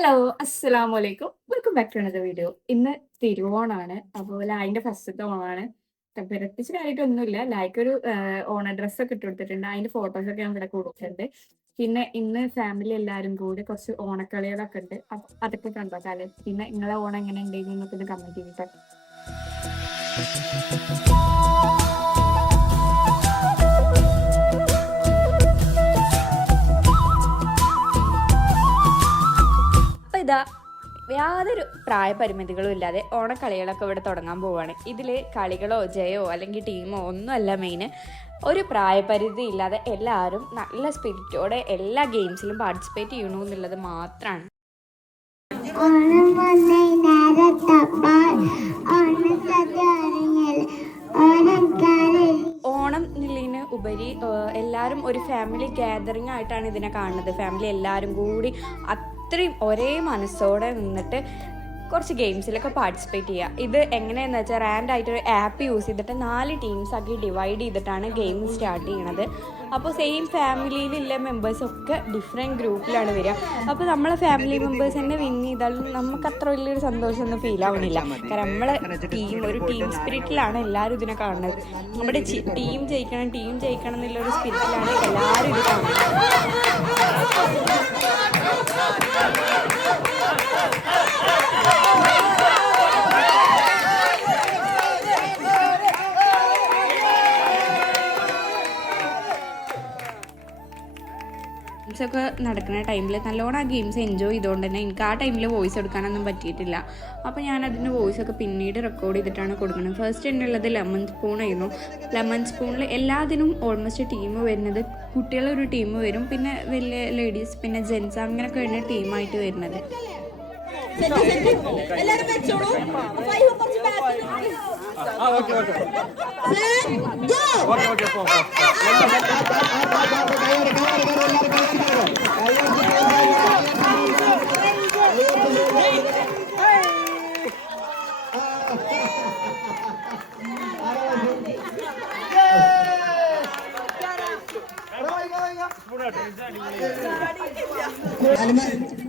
Hello, അസ്സലാമു അലൈക്കും. Welcome back to another video. ഇന്ന് തിരുവോണാണ്. അതുപോലെ അതിന്റെ ഫസ്റ്റത്തെ ഓണാണ്. പ്രത്യേകിച്ച് കാര്യമായിട്ടൊന്നുമില്ല. ഒരു ഓണ ഡ്രസ്സൊക്കെ ഇട്ട് കൊടുത്തിട്ടുണ്ട്. അതിന്റെ ഫോട്ടോസൊക്കെ ഞാൻ ഇവിടെ കൊടുത്തിട്ടുണ്ട്. പിന്നെ ഇന്ന് ഫാമിലി എല്ലാവരും കൂടി കുറച്ച് ഓണക്കളികളൊക്കെ ഉണ്ട്. അപ്പൊ അതൊക്കെ കണ്ടോക്കാല്ലേ. പിന്നെ നിങ്ങളെ ഓണം എങ്ങനെ ഉണ്ടെന്ന് എന്നൊക്കെ ഒന്ന് കമന്റ് ചെയ്തിട്ട്. ഇതാ യാതൊരു പ്രായപരിമിതികളും ഇല്ലാതെ ഓണക്കളികളൊക്കെ ഇവിടെ തുടങ്ങാൻ പോവുകയാണ്. ഇതിൽ കളികളോ ജയോ അല്ലെങ്കിൽ ടീമോ ഒന്നുമല്ല മെയിൻ. ഒരു പ്രായപരിധി ഇല്ലാതെ എല്ലാവരും നല്ല സ്പിരിറ്റോടെ എല്ലാ ഗെയിംസിലും പാർട്ടിസിപ്പേറ്റ് ചെയ്യണു എന്നുള്ളത് മാത്രമാണ്. ഓണം എന്നുള്ളതിന് ഉപരി എല്ലാവരും ഒരു ഫാമിലി ഗ്യാതറിംഗ് ആയിട്ടാണ് ഇതിനെ കാണുന്നത്. ഫാമിലി എല്ലാവരും കൂടി അത്രയും ഒരേ മനസ്സോടെ നിന്നിട്ട് കുറച്ച് ഗെയിംസിലൊക്കെ പാർട്ടിസിപ്പേറ്റ് ചെയ്യുക. ഇത് എങ്ങനെയാണെന്ന് വെച്ചാൽ റാൻഡായിട്ടൊരു ആപ്പ് യൂസ് ചെയ്തിട്ട് 4 ടീംസാക്കി ഡിവൈഡ് ചെയ്തിട്ടാണ് ഗെയിം സ്റ്റാർട്ട് ചെയ്യണത്. അപ്പോൾ സെയിം ഫാമിലിയിലുള്ള മെമ്പേഴ്സൊക്കെ ഡിഫറെൻറ്റ് ഗ്രൂപ്പിലാണ് വരിക. അപ്പോൾ നമ്മളെ ഫാമിലി മെമ്പേഴ്സ് തന്നെ വിൻ ചെയ്താലും നമുക്ക് അത്ര വലിയൊരു സന്തോഷമൊന്നും ഫീൽ ആവണില്ല. കാരണം നമ്മളെ ഒരു ടീം സ്പിരിറ്റിലാണ് എല്ലാവരും ഇതിനെ കാണുന്നത്. നമ്മുടെ ടീം ജയിക്കണം എന്നുള്ളൊരു സ്പിരിറ്റിലാണ് എല്ലാവരും ഇത് കാണുന്നത്. ഗെയിംസൊക്കെ നടക്കുന്ന ടൈമിൽ നല്ലോണം ആ ഗെയിംസ് എൻജോയ് ചെയ്തുകൊണ്ട് തന്നെ എനിക്ക് ആ ടൈമിൽ വോയിസ് എടുക്കാനൊന്നും പറ്റിയിട്ടില്ല. അപ്പോൾ ഞാൻ അതിൻ്റെ വോയിസൊക്കെ പിന്നീട് റെക്കോർഡ് ചെയ്തിട്ടാണ് കൊടുക്കുന്നത്. ഫസ്റ്റ് തന്നെ ഉള്ളത് ലെമൺ സ്പൂൺ ആയിരുന്നു. ലെമൺ സ്പൂണിൽ എല്ലാത്തിനും ഓൾമോസ്റ്റ് ടീം വരുന്നത് കുട്ടികളൊരു ടീം വരും, പിന്നെ വലിയ ലേഡീസ്, പിന്നെ ജെൻസ്, അങ്ങനെയൊക്കെ ആണ് ടീമായിട്ട് വരുന്നത്.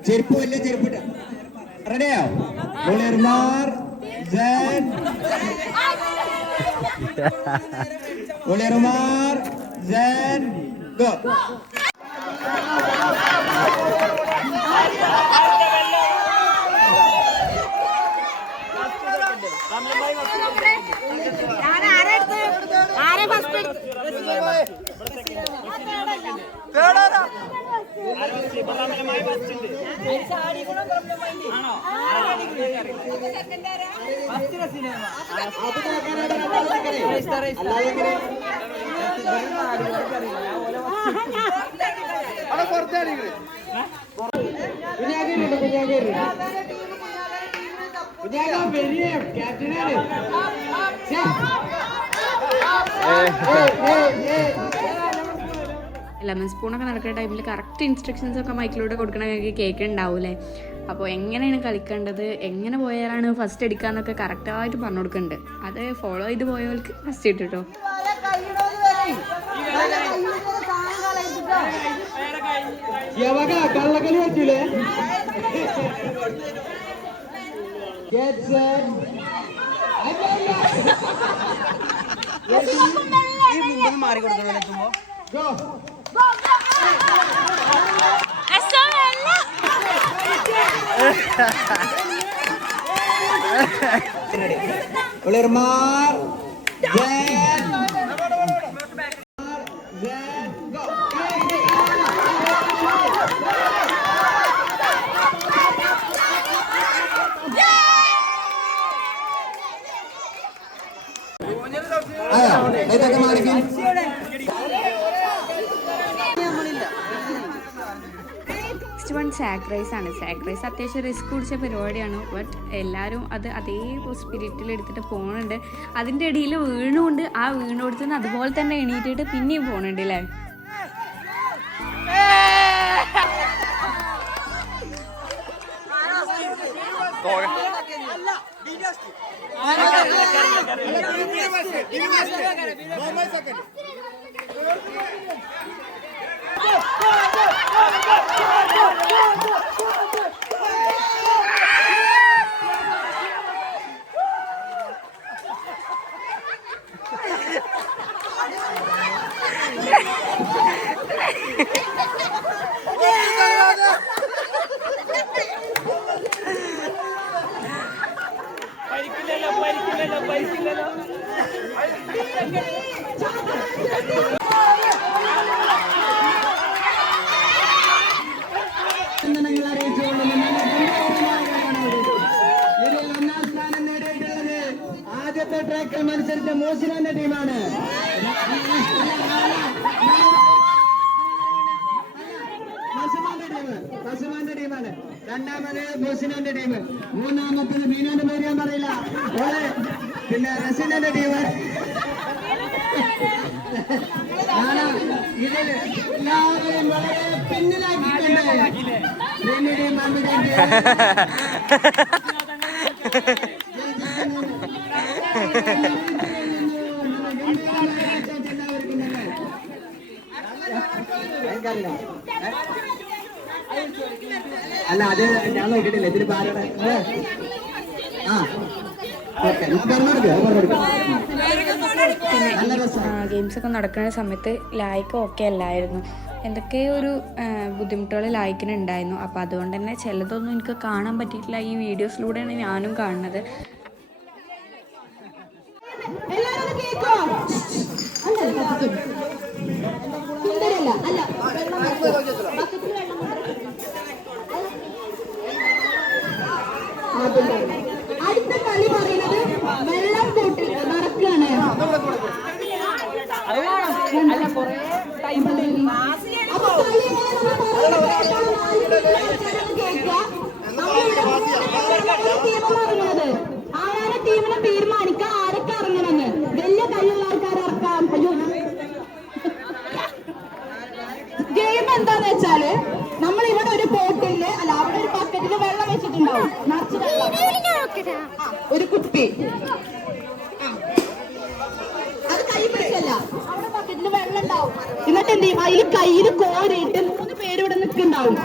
ചെരുപ്പ് വലിയ ചെരുപ്പിട്ട റെഡിയോ? ഒളിയർമാർ ഗോ. ലെമൺ സ്പൂണൊക്കെ നടക്കുന്ന ടൈമിൽ കറക്റ്റ് ഇൻസ്ട്രക്ഷൻസ് ഒക്കെ മൈക്കിലൂടെ കൊടുക്കണമെങ്കിൽ കേൾക്കുന്നുണ്ടാവൂലേ. അപ്പോൾ എങ്ങനെയാണ് കളിക്കേണ്ടത്, എങ്ങനെ പോയാലാണ് ഫസ്റ്റ് എടുക്കാന്നൊക്കെ കറക്റ്റായിട്ട് പറഞ്ഞു കൊടുക്കുന്നുണ്ട്. അത് ഫോളോ ചെയ്ത് പോയവർക്ക് ഫസ്റ്റ് ഇട്ടോ. കള്ളക്കളി പറ്റൂലേ? മാറി കൊടുക്കണോ? ഒളിയർമാർ നെക്സ്റ്റ് വൺ സാക്രൈസ് ആണ്. സാക്രൈസ് അത്യാവശ്യം റിസ്ക് പിടിച്ച പരിപാടിയാണ്. ബട്ട് എല്ലാവരും അത് അതേ സ്പിരിറ്റിൽ എടുത്തിട്ട് പോകുന്നുണ്ട്. അതിൻ്റെ ഇടയിൽ വീണുകൊണ്ട് ആ വീണുകൊടുത്തുനിന്ന് അതുപോലെ തന്നെ എണീറ്റിട്ട് പിന്നെയും പോകുന്നുണ്ട് അല്ലേ. രണ്ടാമത്തെ മോസിനാന്റെ ടീമാണ്. മസുമാന്റെ ടീമാണ്. രണ്ടാമത് മോസിനാന്റെ ടീം. മൂന്നാമത്തത് മീനാന്റെ പേര് ഞാൻ പറയില്ല. പിന്നെ റസീനന്റെ ടീം. ഇതിൽ എല്ലാവരെയും വളരെ പിന്നിലാക്കിയിട്ടുണ്ട്. അല്ല അത് ഞാൻ നോക്കിയിട്ടില്ല. ഇതിന് പാരുടെ ഗെയിംസ് ഒക്കെ നടക്കുന്ന സമയത്ത് ലായ്ക്ക് ഓക്കെ അല്ലായിരുന്നു. എന്തൊക്കെയോ ഒരു ബുദ്ധിമുട്ടുകൾ ലായ്ക്കിന് ഉണ്ടായിരുന്നു. അപ്പോൾ അതുകൊണ്ട് തന്നെ ചിലതൊന്നും എനിക്ക് കാണാൻ പറ്റിയിട്ടില്ല. ഈ വീഡിയോസിലൂടെയാണ് ഞാനും കാണുന്നത്. അടുത്ത കളി പറയുന്നത് വെള്ളം കൂട്ടി നടക്കുകയാണ്. ആരാണ് ടീമിനെ തീരുമാനിക്കാം ആരൊക്കെ ഇറങ്ങണമെന്ന്. വലിയ കഴിവുള്ള ആൾക്കാർ ഇറക്കാം. ഗെയിം എന്താന്ന് വെച്ചാല് നമ്മൾ ഇവിടെ ഒരു പോട്ടില് അല്ല അവിടെ ഒരു ബക്കറ്റില് വെള്ളം വെച്ചിട്ടുണ്ടാവും. നിറച്ച് വെള്ളം, ഒരു കുപ്പി. അത് കൈ പിടിക്കല്ല, അവിടെ ബക്കറ്റില് വെള്ളം ഉണ്ടാവും. എന്നിട്ട് എന്ത് ചെയ്യും, അതിൽ കയ്യിൽ കോരിയിട്ട് 3 പേര് ഇവിടെ നിൽക്കുന്നുണ്ടാവും.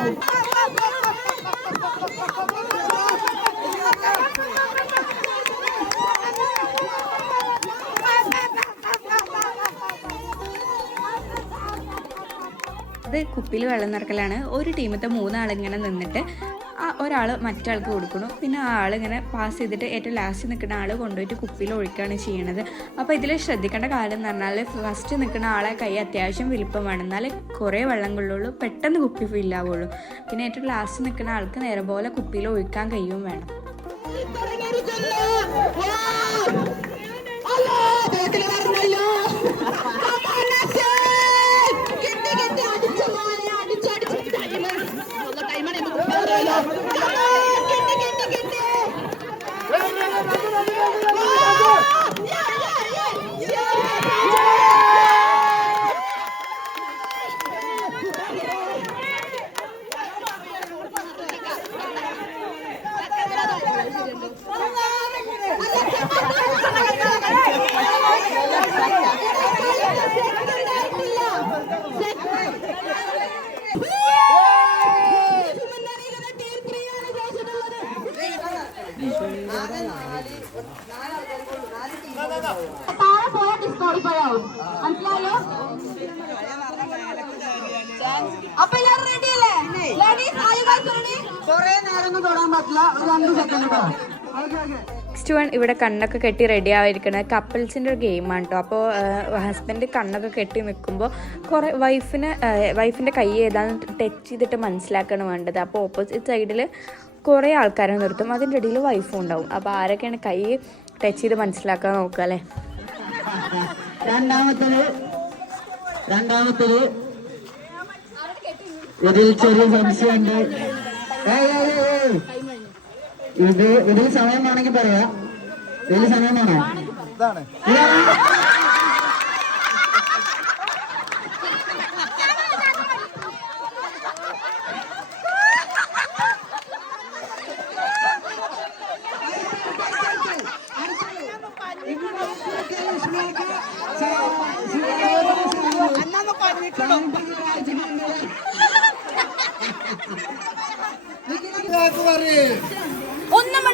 അത് കുപ്പിയിൽ വെള്ളം നിറക്കലാണ്. ഒരു ടീമത്തെ 3 ആളിങ്ങനെ നിന്നിട്ട് ഒരാൾ മറ്റാൾക്ക് കൊടുക്കണം. പിന്നെ ആ ആളിങ്ങനെ പാസ് ചെയ്തിട്ട് ഏറ്റവും ലാസ്റ്റ് നിൽക്കുന്ന ആൾ കൊണ്ടുപോയിട്ട് കുപ്പിയിൽ ഒഴിക്കുകയാണ് ചെയ്യണത്. അപ്പോൾ ഇതിൽ ശ്രദ്ധിക്കേണ്ട കാര്യം എന്ന് പറഞ്ഞാൽ ഫസ്റ്റ് നിൽക്കുന്ന ആളെ കൈ അത്യാവശ്യം വലിപ്പം വേണം, എന്നാലേ കുറേ വെള്ളം കൊള്ളുള്ളൂ, പെട്ടെന്ന് കുപ്പി ഫില്ലാവുള്ളൂ. പിന്നെ ഏറ്റവും ലാസ്റ്റ് നിൽക്കുന്ന ആൾക്ക് നേരെ പോലെ കുപ്പിയിൽ ഒഴിക്കാൻ കഴിയും വേണം. താഴെ പോയാൽ ഡിസ്ക്വാളിഫൈ ആവും. മനസ്സിലായല്ലോ? അപ്പൊ എല്ലാവരും റെഡി അല്ലേ? കൊറേ നേരം ഒന്നും തൊടാൻ പറ്റില്ല. ഒരു 2 സെക്കൻഡ്. നെക്സ്റ്റ് വൺ ഇവിടെ കണ്ണൊക്കെ കെട്ടി റെഡി ആയിരിക്കുന്നത് കപ്പിൾസിൻ്റെ ഒരു ഗെയിമാണ് കേട്ടോ. അപ്പോൾ ഹസ്ബൻഡ് കണ്ണൊക്കെ കെട്ടി നിൽക്കുമ്പോൾ കുറേ വൈഫിൻ്റെ കൈ ഏതാണെന്ന് ടച്ച് ചെയ്തിട്ട് മനസ്സിലാക്കണം വേണ്ടത്. അപ്പോൾ ഓപ്പോസിറ്റ് സൈഡിൽ കുറേ ആൾക്കാരെ നിർത്തും, അതിൻ്റെ ഇടയിൽ വൈഫും ഉണ്ടാവും. അപ്പോൾ ആരൊക്കെയാണ് കൈ ടച്ച് ചെയ്ത് മനസ്സിലാക്കാൻ നോക്കുക അല്ലേ. രണ്ടാമത്തത് ഇതിൽ ചെറിയ സംശയമുണ്ട്. ഇതിൽ സമയമാണെങ്കിൽ പറയാ. ഇതിൽ സമയമാണോ? ഒന്നും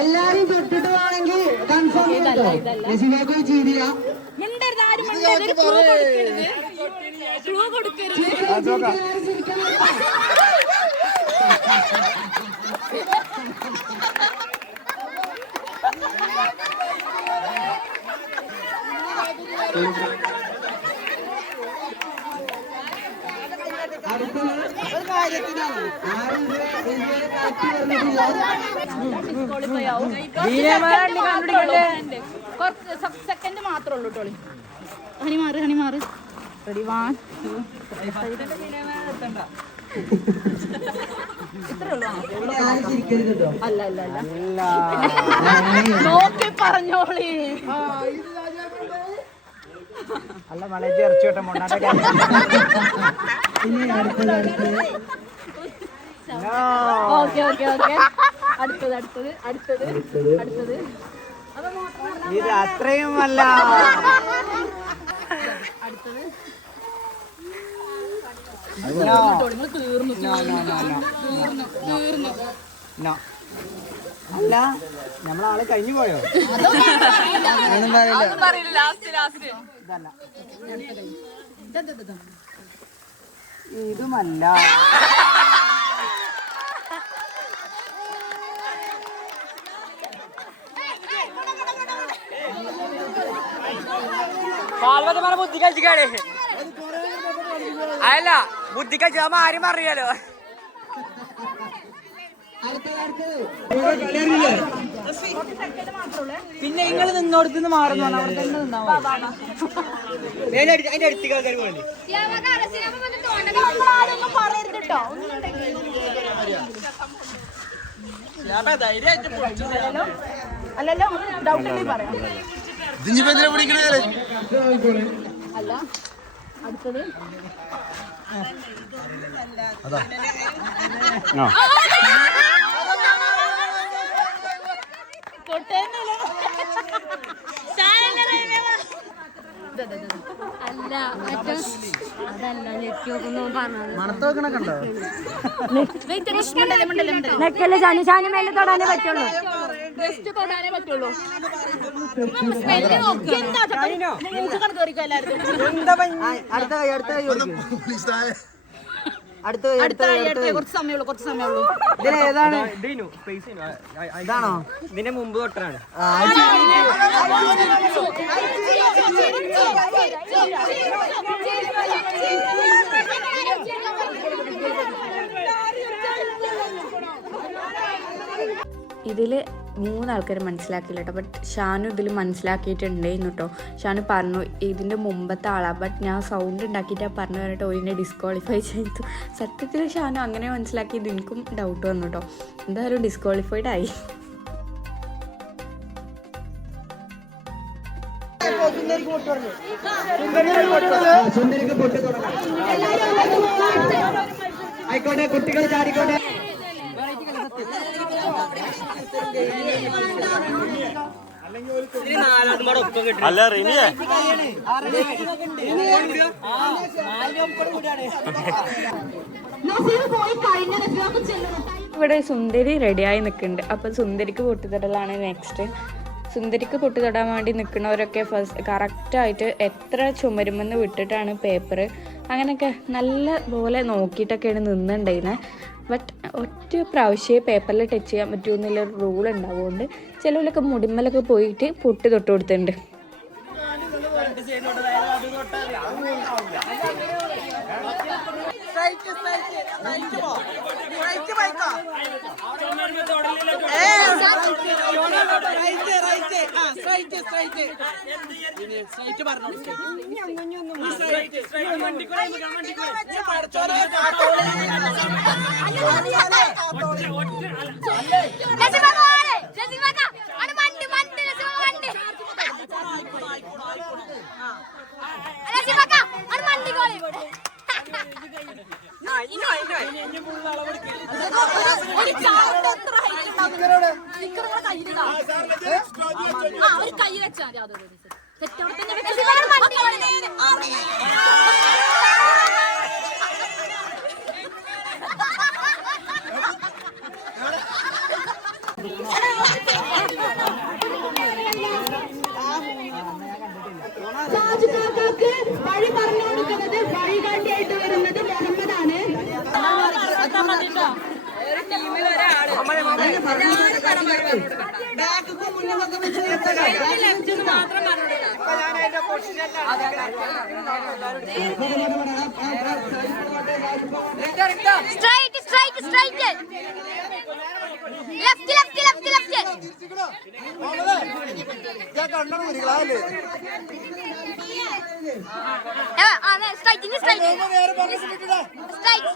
എല്ലാരും തൊട്ടിട്ട് വേണമെങ്കിൽ കൺഫേം ചെയ്തോ. ചെയ്തില്ല. സെക്കൻഡ് മാത്രമേ ഉള്ളൂ ടോളി. ഹണി മാറ് റെഡി 1 2 അല്ല നോക്കി പറഞ്ഞോളി. അല്ല മളെ ചേർച്ചോട്ടെ മൊണ്ണാട്ടെ. ഓക്കെ അടുത്തത് ഇത് അത്രയും അല്ല. അല്ല നമ്മളാള് കഴിഞ്ഞു പോയോ? ഇതുമല്ല. ബുദ്ധി കഴിച്ചിക്കാണ്. അല്ല ബുദ്ധി കഴിച്ചാൽ ആരും അറിയാലോ. പിന്നെ നിങ്ങൾ നിന്നോടത്തുനിന്ന് മാറുന്നു അവിടെ തന്നെ നിന്നാ അതിന്റെ അടുത്തേക്ക് ആൾക്കാർ പോകണ്ടേ? അല്ലല്ലോ ഡൗട്ട് പറയാം. അല്ല അടുത്തത് അല്ല അതല്ല മണത്തോക്കണൊക്കെ ഉണ്ടോ? ഷാനു മേലെ തൊടാനേ പറ്റുള്ളൂ. തൊടാനേ പറ്റുള്ളൂ. അടുത്ത കൈ കുറച്ച് സമയമുള്ളൂ. ഇതിന് ഏതാണ്? ഇതാണോ? ഇതിന്റെ മുമ്പ് തൊട്ടാണ്. ഇതിൽ 3 ആൾക്കാർ മനസ്സിലാക്കില്ല കേട്ടോ. ബട്ട് ഷാനു ഇതിൽ മനസ്സിലാക്കിയിട്ടുണ്ടായിരുന്നു കേട്ടോ. ഷാനു പറഞ്ഞു ഇതിൻ്റെ മുമ്പത്തെ ആളാണ്. ബട്ട് ഞാൻ സൗണ്ട് ഉണ്ടാക്കിയിട്ടാണ് പറഞ്ഞു പറഞ്ഞിട്ട് ഓരിനെ ഡിസ്ക്വാളിഫൈ ചെയ്തു. സത്യത്തിൽ ഷാനു അങ്ങനെ മനസ്സിലാക്കിയത് എനിക്കും ഡൗട്ട് വന്നു കേട്ടോ. എന്തായാലും ഡിസ്ക്വാളിഫൈഡ് ആയി. ആയിക്കോട്ടെ, കുട്ടികൾ ചാടിക്കോട്ടെ. അല്ല റിനിയെ ഇവിടെ സുന്ദരി റെഡിയായി നിൽക്കുന്നുണ്ട്. അപ്പം സുന്ദരിക്ക് പൊട്ടിത്തൊടലാണ് നെക്സ്റ്റ്. സുന്ദരിക്ക് പൊട്ടിത്തൊടാൻ വേണ്ടി നിൽക്കുന്നവരൊക്കെ കറക്റ്റായിട്ട് എത്ര ചുമരുമെന്ന് വിട്ടിട്ടാണ് പേപ്പർ അങ്ങനെയൊക്കെ നല്ല പോലെ നോക്കിയിട്ടൊക്കെയാണ് നിന്നുണ്ടായിരുന്നത്. ബട്ട് ഒറ്റ പ്രാവശ്യമേ പേപ്പറിൽ ടച്ച് ചെയ്യാൻ പറ്റുമെന്നുള്ള റൂൾ ഉണ്ടാവുകൊണ്ട് ചിലവരൊക്കെ മുടിമ്മലൊക്കെ പോയിട്ട് പൊട്ടി തൊട്ട് കൊടുത്തിട്ടുണ്ട്. കൈ വെച്ചാൽ ഷാജുക്കാക്ക് വഴി പറഞ്ഞു കൊടുക്കുന്നത് വഴികാട്ടിയായിട്ട് വരുന്നത് മുഹമ്മദാണ്. Straight, straight, straight. Left, left, left, left. Straight, straight. Straight.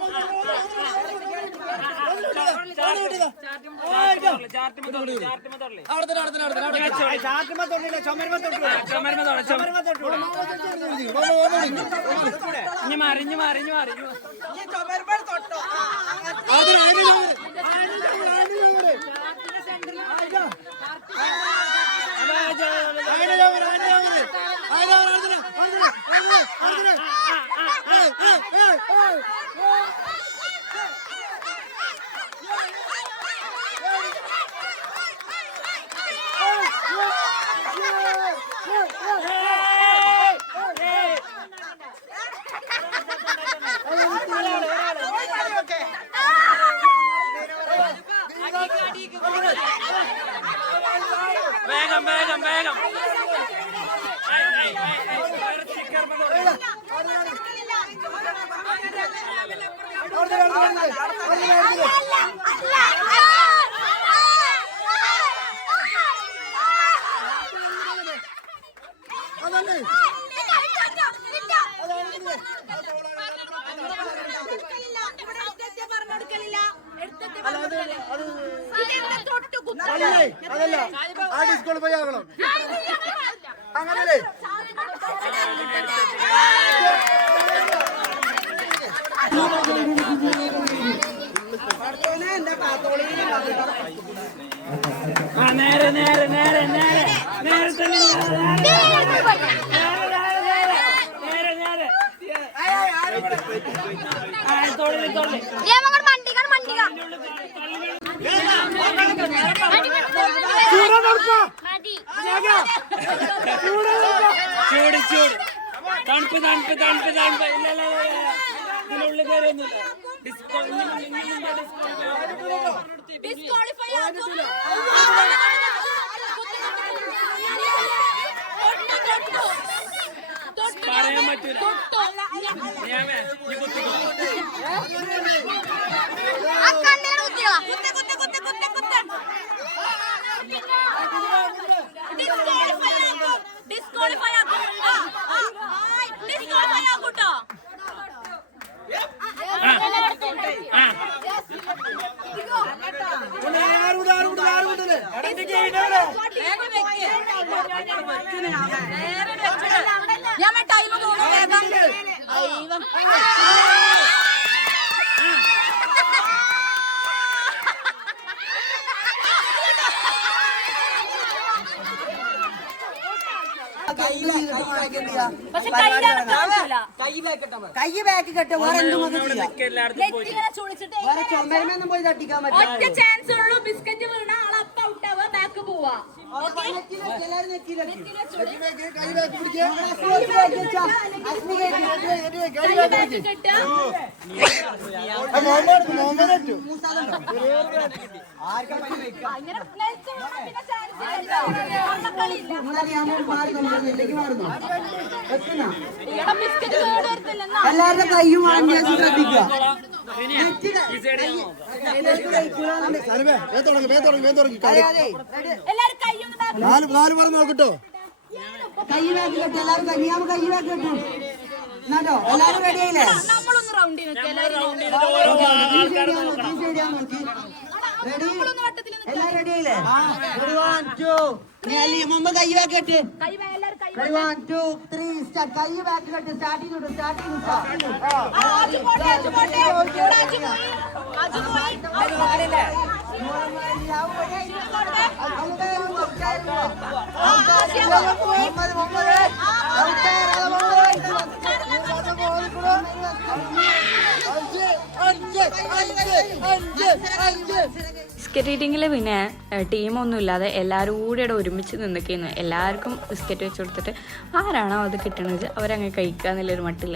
വേഗം വേഗം വേഗം അതല്ല ആ ഡിസ്ക്വാളിഫൈ ആകണം അങ്ങനല്ലേ നേരെ നേരെ നേരെ നേരെ നേരെ തന്നെ തൊഴിൽ തൊഴിൽ ചൂട് ചൂട് തണുപ്പ് തണുപ്പ് തണുപ്പ് തണുപ്പ് ഇല്ല ഇല്ല ഇതിനുള്ളിൽ കയറിയൊന്നുമില്ല പറയാൻ പറ്റൂല ഞാൻ ടൈം കൈ ബാക്ക് കെട്ട വേറെ എന്തും വേറെ ചുമരമൊന്നും പോയി തട്ടിക്കാൻ ഒറ്റ ചാൻസ് ഉള്ളൂ. ബിസ്ക്കറ്റ് വീണ ആളപ്പ ഔട്ടാവുക, ബാക്ക് പോവാ. എല്ലാവരുടെ കയ്യും വാങ്ങി ശ്രദ്ധിക്കുക നോക്കട്ടോ കൈ ബാക്കി കെട്ടും എല്ലാവരും കയ്യാമ കൈ ബാക്കി കെട്ടും എന്നാട്ടോ എല്ലാവരും റെഡിയായില്ലേ നമ്മളൊന്ന് റൗണ്ട് എല്ലാവരും റെഡിയായില്ലേ മുമ്പ് കൈ ബാക്കി കെട്ട് Ready, 1, 2, 3, start. കൈ ബാക്ക് കെട്ട് സ്റ്റാർട്ടിങ് ബിസ്ക്കറ്റ് ഈറ്റിങ്ങിൽ പിന്നെ ടീമൊന്നും ഇല്ലാതെ എല്ലാവരും കൂടി ഇവിടെ ഒരുമിച്ച് നിന്നൊക്കെയാണ്. എല്ലാവർക്കും ബിസ്ക്കറ്റ് വെച്ച് കൊടുത്തിട്ട് ആരാണോ അത് കിട്ടണത് അവരങ്ങനെ കഴിക്കുക എന്നുള്ളൊരു മട്ടിൽ.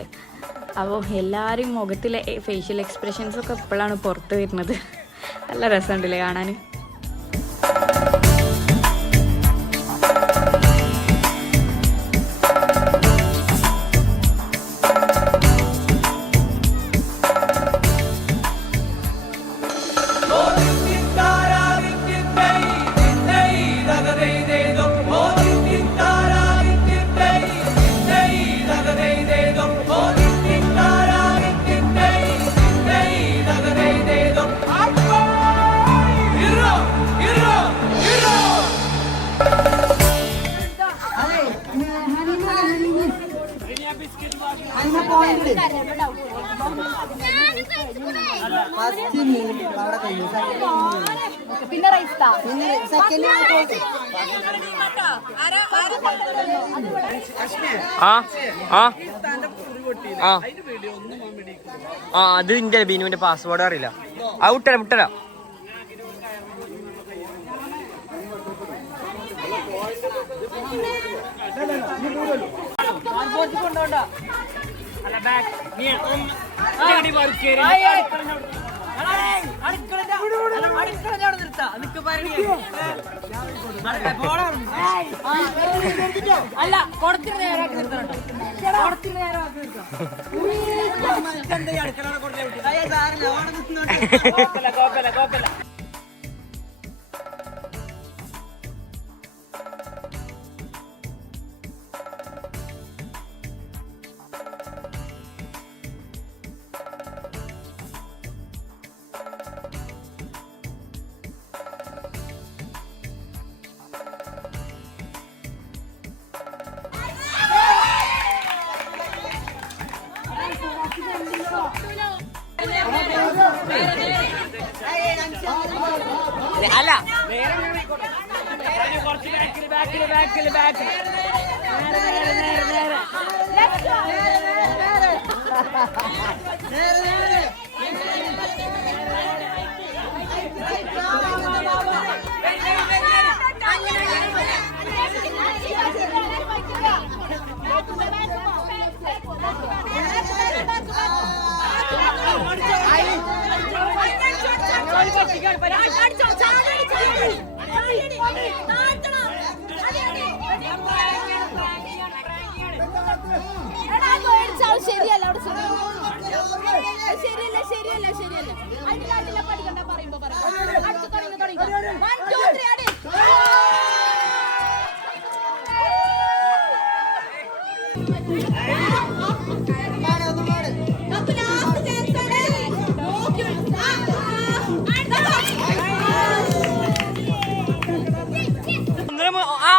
അപ്പോൾ എല്ലാവരും മുഖത്തിലെ ഫേഷ്യൽ എക്സ്പ്രഷൻസൊക്കെ എപ്പോഴാണ് പുറത്ത് വരുന്നത്. നല്ല രസമുണ്ടല്ലേ കാണാൻ. ഫസ്റ്റ് അവിടെ കഴിഞ്ഞു പിന്നെ റൈസ് പിന്നെ സെക്കൻഡ് അത് ഇന്റെ ബിനുവിന്റെ പാസ്വേഡ് അറിയില്ല. അത് വിട്ടരാ അല്ല കൊടുത്തിട്ട് നേരാക്കി നിർത്തണം. കുഴപ്പമില്ല. അല്ല കുറച്ച് ബാക്കില് ശരിയല്ല അവിടെ ശരിയല്ല അതിന്റെ പഠിക്കണ്ട പറയുമ്പോ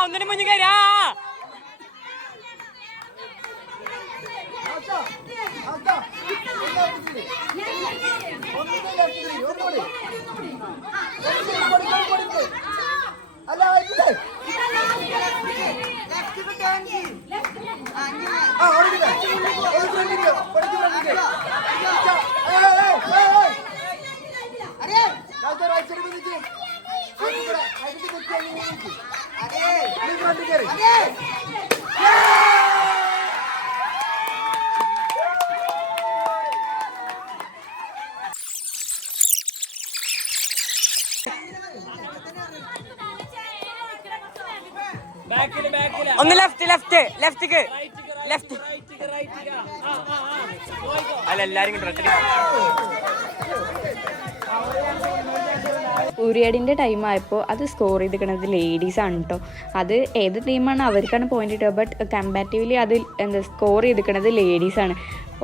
ഒന്നിനു മുന്നിൽ കയറി. ഒന്ന് ലെഫ്റ്റ് അല്ല എല്ലാരും ഉരിയടിൻ്റെ ടൈം ആയപ്പോൾ അത് സ്കോർ ചെയ്തിരിക്കുന്നത് ലേഡീസാണ് കേട്ടോ. അത് ഏത് ടീമാണ് അവർക്കാണ് പോയിന്റ് കിട്ടുക. ബട്ട് കമ്പാരിറ്റീവ്ലി അത് സ്കോർ ചെയ്തിരിക്കുന്നത് ലേഡീസാണ്.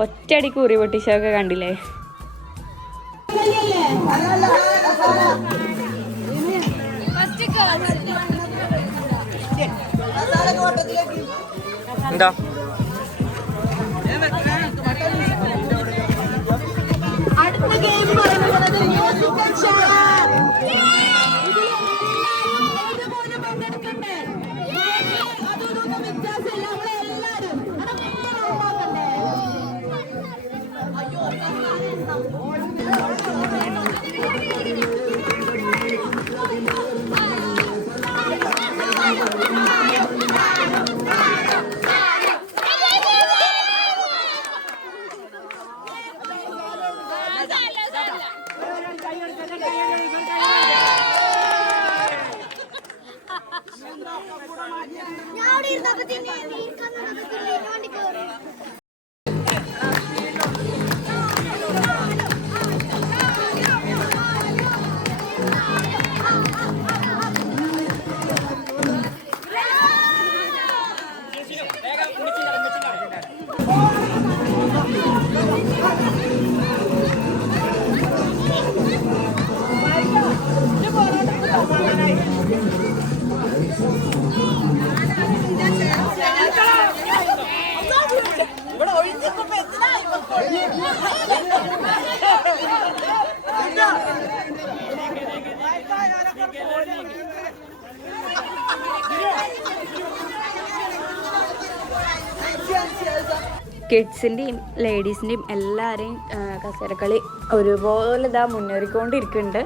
ഒറ്റയടിക്ക് ഉറി പൊട്ടിച്ചതൊക്കെ കണ്ടില്ലേ. എന്താ അടുത്ത ഗെയിം പറയുന്നത് മ്യൂസിക്കൽ ചെയർ. ഇതുപോലെ പങ്കെടുക്കണ്ടേ? അതൊന്നും വ്യത്യാസമില്ല. നമ്മളെല്ലാരും കിഡ്സിൻ്റെയും ലേഡീസിൻ്റെയും എല്ലാവരെയും കസേരക്കളി ഒരുപോലെ ഇതാ മുന്നേറിക്കൊണ്ടിരിക്കുന്നുണ്ട്.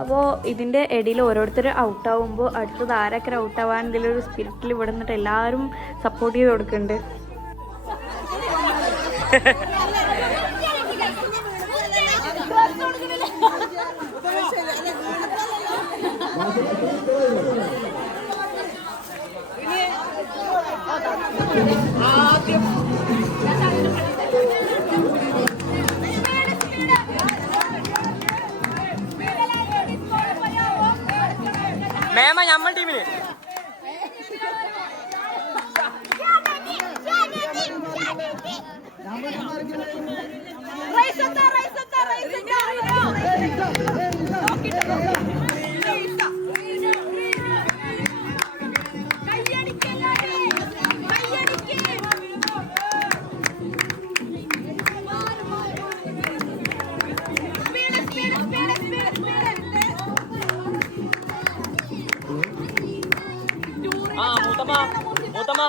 അപ്പോൾ ഇതിൻ്റെ ഇടയിൽ ഓരോരുത്തർ ഔട്ടാവുമ്പോൾ അടുത്തത് ആരൊക്കെ ഔട്ടാവാൻ എന്തെങ്കിലും ഒരു സ്പിരിറ്റിൽ ഇവിടെ നിന്നിട്ട് എല്ലാവരും സപ്പോർട്ട് ചെയ്ത് കൊടുക്കുന്നുണ്ട്. മേമ നമ്മൾ ടീമില് മൂത്തമ്മ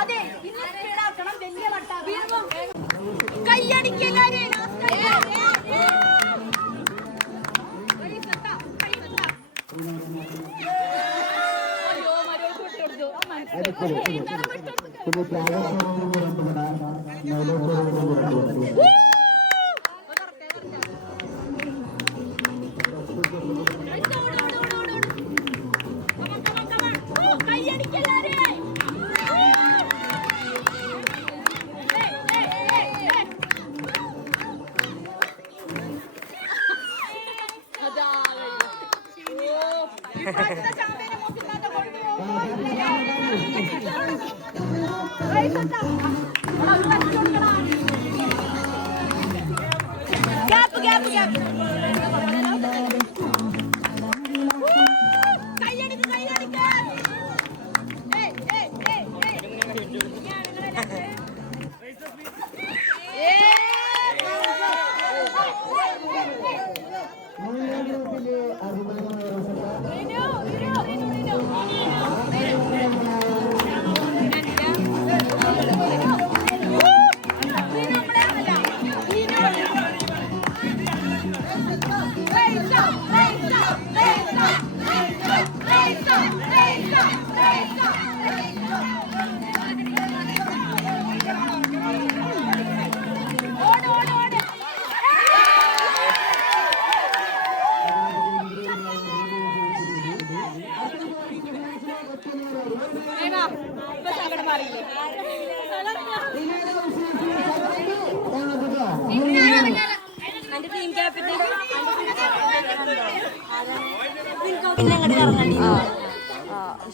അതെ വലിയ കയ്യടിക്കല്ലാരെ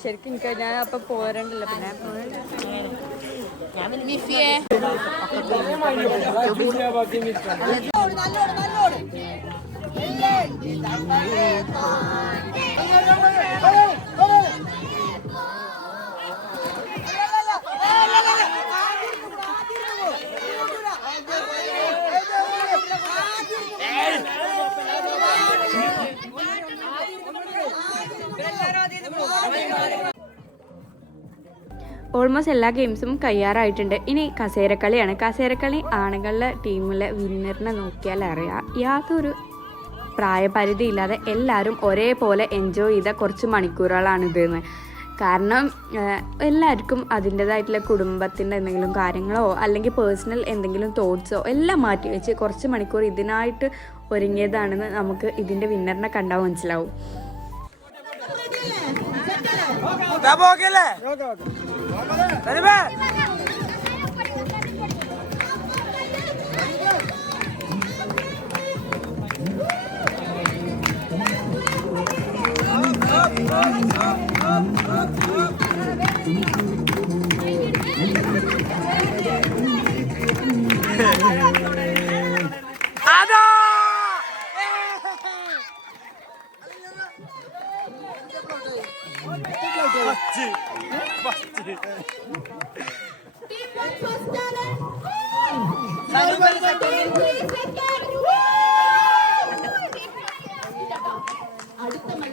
ശരിക്കും എനിക്ക് ഞാൻ അപ്പൊ പോരണ്ടല്ലോ പിന്നെ ഓൾമോസ്റ്റ് എല്ലാ ഗെയിംസും കഴിയാറായിട്ടുണ്ട്. ഇനി കസേരക്കളിയാണ്. കസേരക്കളി ആണുങ്ങളുടെ ടീമിലെ വിന്നറിനെ നോക്കിയാൽ അറിയാം യാതൊരു പ്രായപരിധി ഇല്ലാതെ എല്ലാവരും ഒരേപോലെ എൻജോയ് ചെയ്ത കുറച്ച് മണിക്കൂറുകളാണിതെന്ന്. കാരണം എല്ലാവർക്കും അതിൻ്റേതായിട്ടുള്ള കുടുംബത്തിൻ്റെ എന്തെങ്കിലും കാര്യങ്ങളോ അല്ലെങ്കിൽ പേഴ്സണൽ എന്തെങ്കിലും തോട്ട്സോ എല്ലാം മാറ്റി വെച്ച് കുറച്ച് മണിക്കൂർ ഇതിനായിട്ട് ഒരുങ്ങിയതാണെന്ന് നമുക്ക് ഇതിൻ്റെ വിന്നറിനെ കണ്ടാൽ മനസ്സിലാവും.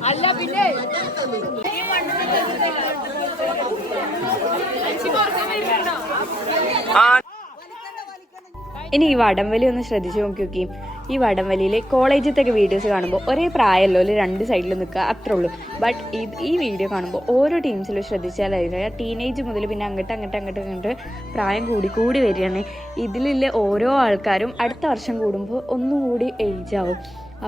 അല്ല പിന്നെ ഇനി ഈ വടംവലി ഒന്ന് ശ്രദ്ധിച്ചു നോക്കി ഈ വടംവലിയിൽ കോളേജിലത്തൊക്കെ വീഡിയോസ് കാണുമ്പോൾ ഒരേ പ്രായമല്ലോ ഒരു രണ്ട് സൈഡിൽ നിൽക്കുക അത്രേ ഉള്ളൂ. ബട്ട് ഈ വീഡിയോ കാണുമ്പോൾ ഓരോ ടീംസിലും ശ്രദ്ധിച്ചാലായിരുന്നു ടീനേജ് മുതൽ പിന്നെ അങ്ങോട്ട് പ്രായം കൂടി വരികയാണ്. ഇതിലുള്ള ഓരോ ആൾക്കാരും അടുത്ത വർഷം കൂടുമ്പോൾ ഒന്നുകൂടി ഏജ് ആവും.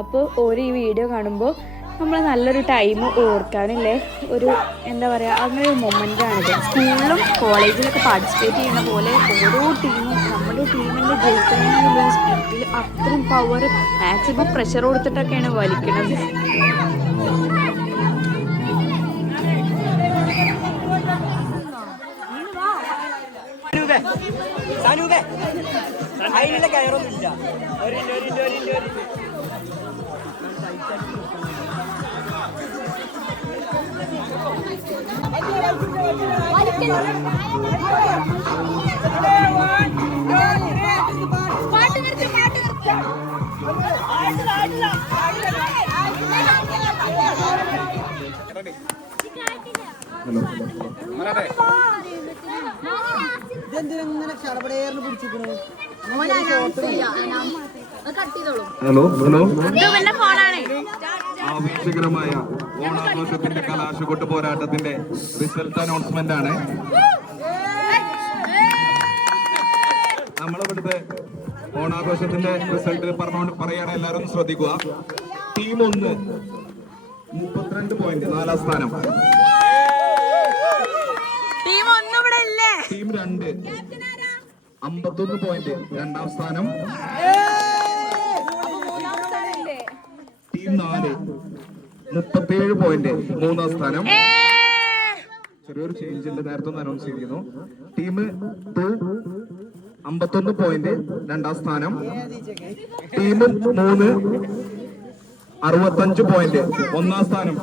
അപ്പോൾ ഓരോ ഈ വീഡിയോ കാണുമ്പോൾ നമ്മൾ നല്ലൊരു ടൈം ഓർക്കാനില്ലേ ഒരു എന്താ പറയുക അങ്ങനെ ഒരു മൊമെൻ്റാണിത്. സ്കൂളിലും കോളേജിലൊക്കെ പാർട്ടിസിപ്പേറ്റ് ചെയ്യുന്ന പോലെ ഓരോ ടീമും നമ്മുടെ ടീമിൻ്റെ ജയിക്കണമെന്നുള്ള സ്പിരിറ്റിൽ അത്രയും പവർ മാക്സിമം പ്രഷർ കൊടുത്തിട്ടൊക്കെയാണ് വലിക്കുന്നത്. അതിനുള്ള കയറൊന്നുമില്ല. ഇതെന്തിനെ ചടപടേറിന് പിടിച്ചിരിക്കണു? ഹലോ ആവേശകരമായ ഓണാഘോഷത്തിന്റെ കലാശക്കൊട്ട് പോരാട്ടത്തിന്റെ റിസൾട്ട് അനൗൺസ്മെന്റ് ആണ്. നമ്മളിവിടുത്തെ ഓണാഘോഷത്തിന്റെ റിസൾട്ട് പറയാണ്. എല്ലാവരും ശ്രദ്ധിക്കുക. ടീം 1 32 പോയിന്റ് 4ാം സ്ഥാനം. ടീം 2 51 പോയിന്റ് 2ാം സ്ഥാനം. ടീം 4 37 പോയിന്റ് 3ാം സ്ഥാനം. ചെറിയൊരു ചേഞ്ച് ഉണ്ട്, നേരത്തെ ഒന്ന് അനൗൺസ് ചെയ്തിരുന്നു. ടീം 2 51 പോയിന്റ് 2ാം സ്ഥാനം. ടീം 3 65 പോയിന്റ് 1ാം സ്ഥാനം.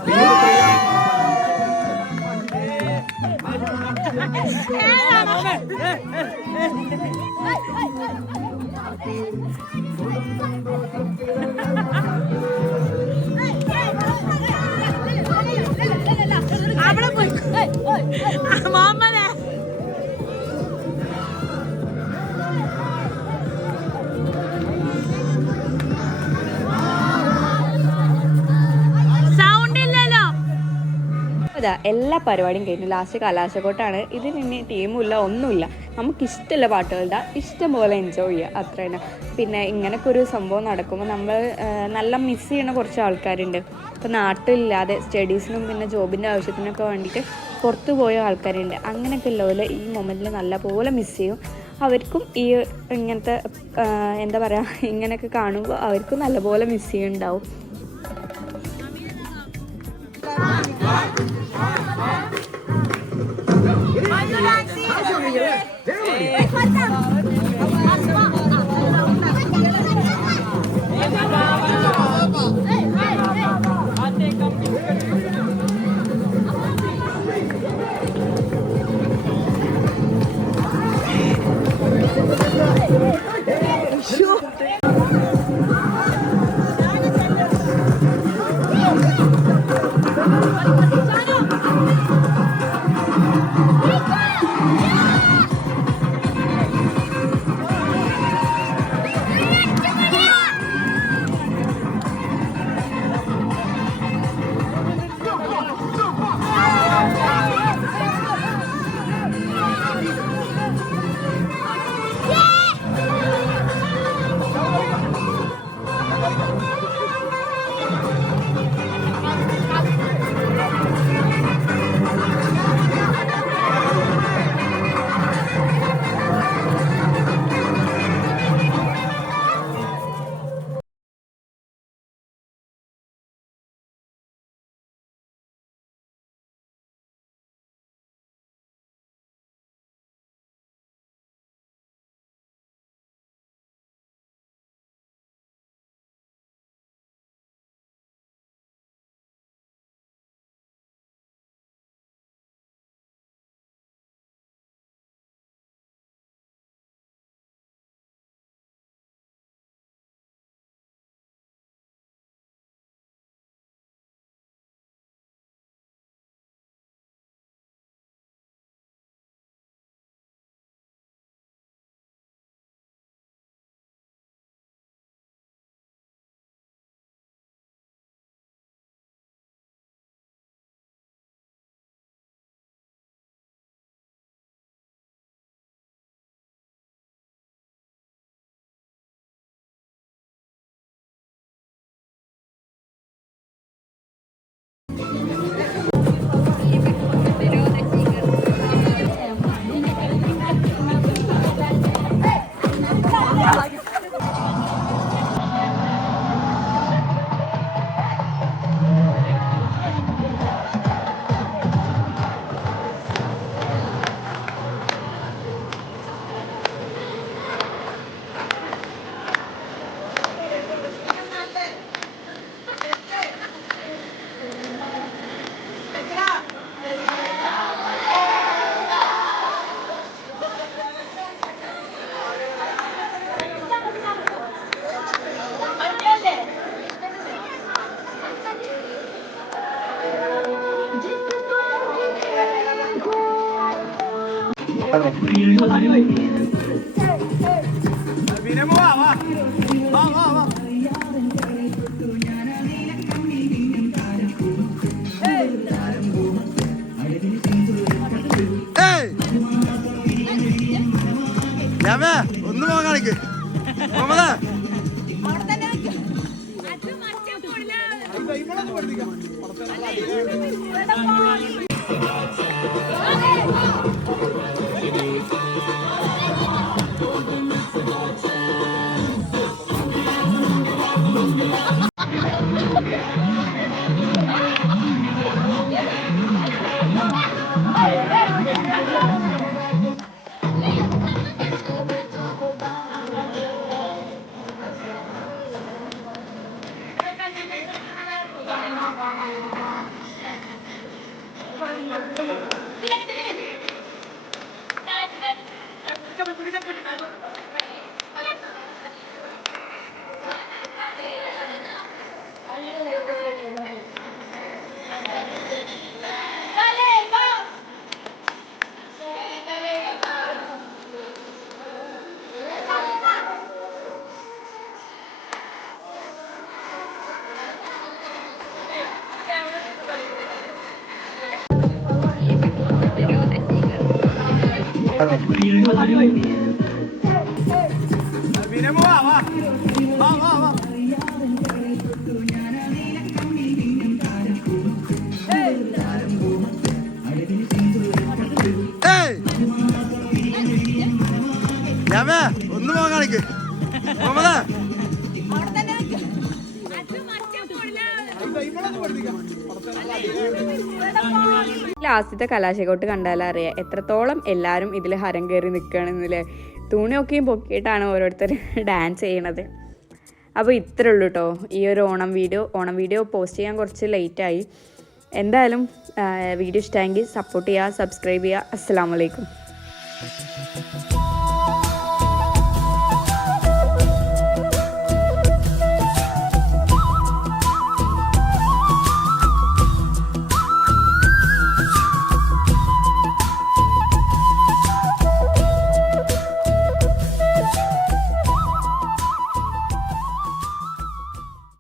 അവിടെ പോയി മാമനെ സൗണ്ട് ഇല്ലല്ലോ. അതാ എല്ലാ പരിപാടിയും കഴിഞ്ഞു. ലാസ്റ്റ് കലാശക്കൊട്ടാണ്. ഇതിന് ടീമുമില്ല ഒന്നുമില്ല. നമുക്കിഷ്ടമുള്ള പാട്ടുകളുടെ ഇഷ്ടം പോലെ എൻജോയ് ചെയ്യുക, അത്ര തന്നെ. പിന്നെ ഇങ്ങനൊക്കെ ഒരു സംഭവം നടക്കുമ്പോൾ നമ്മൾ നല്ല മിസ് ചെയ്യുന്ന കുറച്ച് ആൾക്കാരുണ്ട്. ഇപ്പോൾ നാട്ടിലില്ലാതെ സ്റ്റഡീസിനും പിന്നെ ജോബിൻ്റെ ആവശ്യത്തിനൊക്കെ വേണ്ടിയിട്ട് പുറത്തു പോയ ആൾക്കാരുണ്ട്. അങ്ങനെയൊക്കെ ഉള്ളവർ ഈ മൊമെൻറ്റിൽ നല്ലപോലെ മിസ് ചെയ്യും. അവർക്കും ഈ ഇങ്ങനത്തെ എന്താ പറയുക ഇങ്ങനെയൊക്കെ കാണുമ്പോൾ അവർക്കും നല്ലപോലെ മിസ് ചെയ്യുന്നുണ്ടാവും. ഒന്ന് പോകാൻ കാണിക്ക് മുഹമ്മദാ. ഒന്ന് പോകാൻ കാണിക്ക് മുഹമ്മദാ. ലാസ്റ്റത്തെ കലാശക്കോട്ട് കണ്ടാലറിയാം എത്രത്തോളം എല്ലാവരും ഇതിൽ ഹരം കയറി നിൽക്കുകയാണെന്നില്ലേ. തുണിയൊക്കെയും പൊക്കിയിട്ടാണ് ഓരോരുത്തർ ഡാൻസ് ചെയ്യണത്. അപ്പോൾ ഇത്രേ ഉള്ളൂ കേട്ടോ ഈ ഒരു ഓണം വീഡിയോ പോസ്റ്റ് ചെയ്യാൻ കുറച്ച് ലേറ്റായി. എന്തായാലും വീഡിയോ ഇഷ്ടമെങ്കിൽ സപ്പോർട്ട് ചെയ്യുക, സബ്സ്ക്രൈബ് ചെയ്യുക. അസ്സലാമു അലൈക്കും.